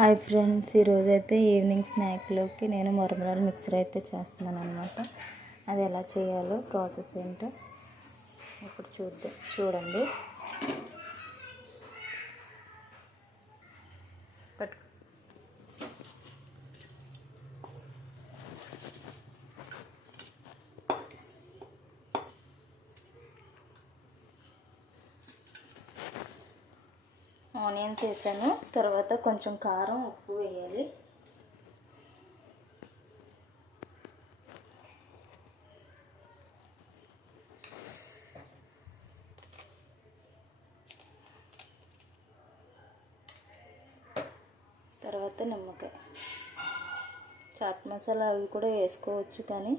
Hi friends, ఈరోజైతే evening స్నాక్లోకి నేను మరమరాలు mixer అయితే చేస్తున్నాను అనమాట. అది ఎలా చేయాలో ప్రాసెస్ ఏంటో ఇప్పుడు చూడండి. ఆనియన్స్ వేసాను, తర్వాత కొంచెం కారం, ఉప్పు వేయాలి. తర్వాత నిమ్మకాయ, చాట్ మసాలా అవి కూడా వేసుకోవచ్చు, కానీ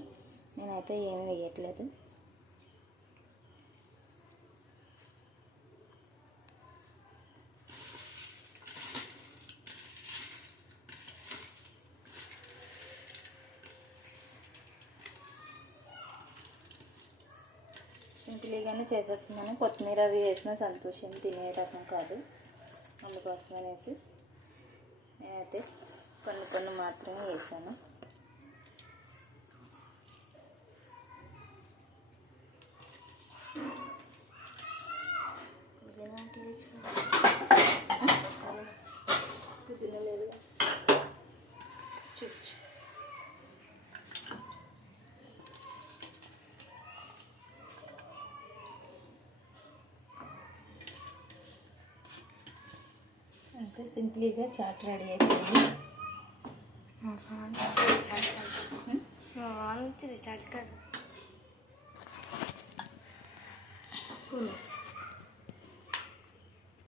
నేనైతే ఏమి వేయట్లేదు. సింపుల్గానే చేసేస్తున్నాను. కొత్తిమీర అవి వేసిన సంతోషం తినే రకం కాదు, అందుకోసమనేసి నేనైతే కొన్ని మాత్రమే వేసాను. పుదీనా లేదు, చూచు. అంతే, సింపుల్గా చాట్ రెడీ అయిపోయింది. చాట్ కాదు.